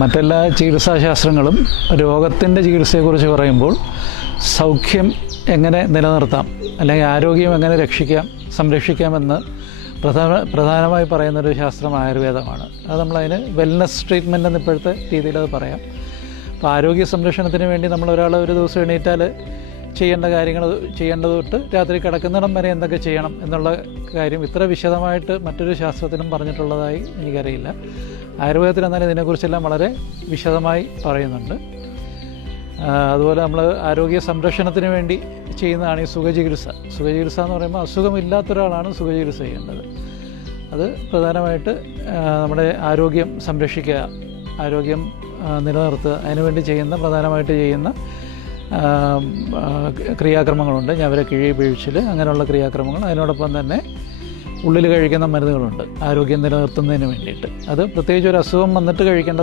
മറ്റെല്ലാ ചികിത്സാശാസ്ത്രങ്ങളും രോഗത്തിൻ്റെ ചികിത്സയെക്കുറിച്ച് പറയുമ്പോൾ സൗഖ്യം എങ്ങനെ നിലനിർത്താം അല്ലെങ്കിൽ ആരോഗ്യം എങ്ങനെ സംരക്ഷിക്കാമെന്ന് പ്രധാനമായി പറയുന്നൊരു ശാസ്ത്രം ആയുർവേദമാണ്. അത് നമ്മളതിന് വെൽനസ് ട്രീറ്റ്മെൻ്റ് എന്ന് ഇപ്പോഴത്തെ രീതിയിൽ അത് പറയാം. അപ്പോൾ ആരോഗ്യ സംരക്ഷണത്തിന് വേണ്ടി നമ്മളൊരാൾ ഒരു ദിവസം എണീറ്റാൽ ചെയ്യേണ്ടത് തൊട്ട് രാത്രി കിടക്കുന്നിടം വരെ എന്തൊക്കെ ചെയ്യണം എന്നുള്ള കാര്യം ഇത്ര വിശദമായിട്ട് മറ്റൊരു ശാസ്ത്രത്തിനും പറഞ്ഞിട്ടുള്ളതായി എനിക്കറിയില്ല. ആയുർവേദത്തിൽ എന്നാൽ ഇതിനെക്കുറിച്ചെല്ലാം വളരെ വിശദമായി പറയുന്നുണ്ട്. അതുപോലെ നമ്മൾ ആരോഗ്യ സംരക്ഷണത്തിന് വേണ്ടി ചെയ്യുന്നതാണ് ഈ സുഖചികിത്സ. സുഖചികിത്സ എന്ന് പറയുമ്പോൾ അസുഖമില്ലാത്ത ഒരാളാണ് സുഖചികിത്സ ചെയ്യേണ്ടത്. അത് പ്രധാനമായിട്ട് നമ്മുടെ ആരോഗ്യം സംരക്ഷിക്കുക, ആരോഗ്യം നിലനിർത്തുക, അതിനുവേണ്ടി പ്രധാനമായിട്ട് ചെയ്യുന്ന ക്രിയാക്രമങ്ങളുണ്ട്. ഞവര കിഴി പിഴിച്ചിൽ അങ്ങനെയുള്ള ക്രിയാക്രമങ്ങൾ. അതിനോടൊപ്പം തന്നെ ഉള്ളിൽ കഴിക്കുന്ന മരുന്നുകളുണ്ട് ആരോഗ്യം നിലനിർത്തുന്നതിന് വേണ്ടിയിട്ട്. അത് പ്രത്യേകിച്ച് ഒരു അസുഖം വന്നിട്ട് കഴിക്കേണ്ടത്